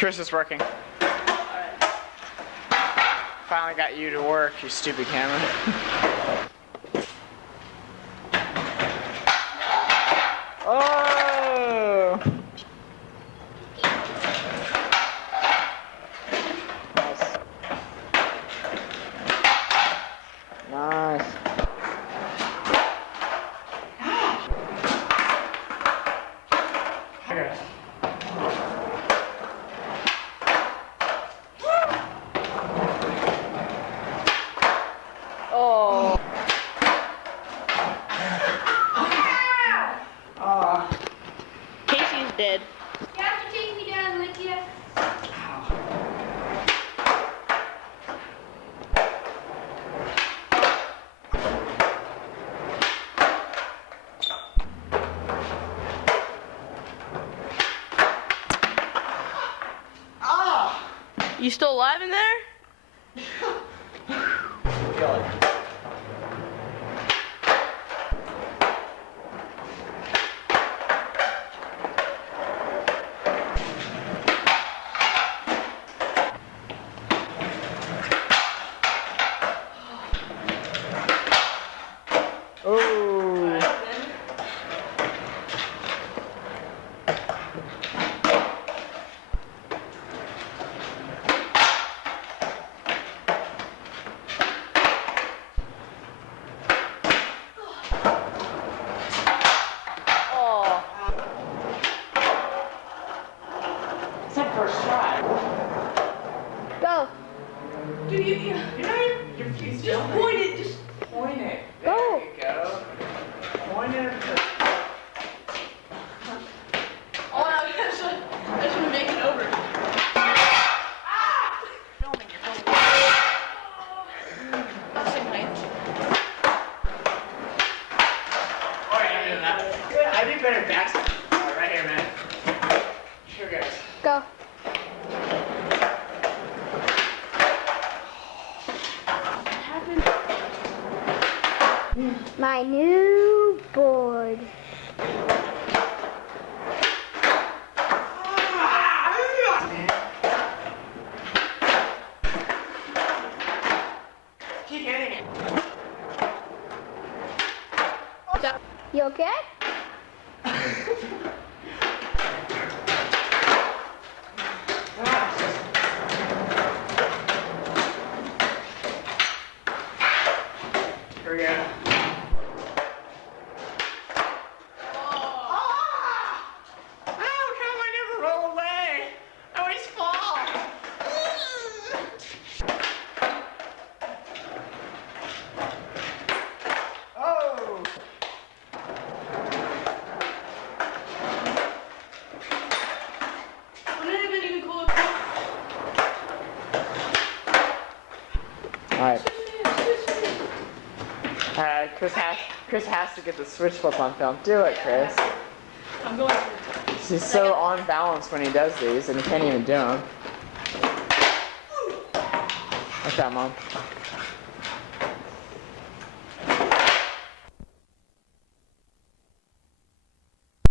Chris is working. Finally got you to work, you stupid camera. Oh! Nice. Nice. Okay. Oh. Casey's dead. You have to take me down with you. You still alive in there? First try. Go. Dude, you just point it. Just Point it. Go. There you go. Point it. Oh, I just want to make it over. Ah! Filming, you're filming. Alright, I'm doing that. Good. I do better backside. Right here, man. Sure, guys. Go. My new board. Keep hitting it. You okay? Here we go. Alright. Chris has to get the switch flip on film. Do it, Chris. I'm going to. He's so on balance when he does these, and he can't even do them. What's that, Mom?